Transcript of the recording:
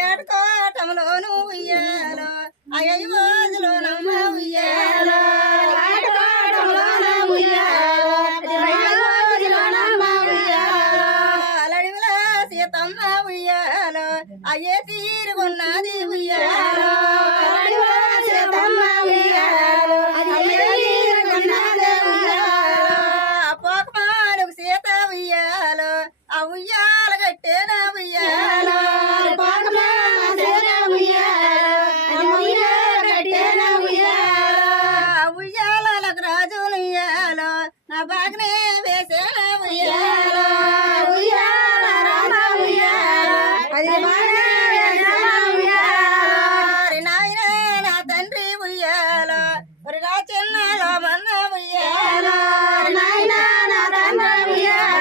ఏడుకోటంలోను ఉయ్యాలో అయ్యి రోజులోనమ్మ ఉయ్యాలో అలడివిల సీతమ్మ ఉయ్యాలో అయ్యే తీరుగున్నది ఉయ్యాలో పోకమాలకు సీత ఉయ్యాలో ఆ ఉయ్యాల కట్టేనా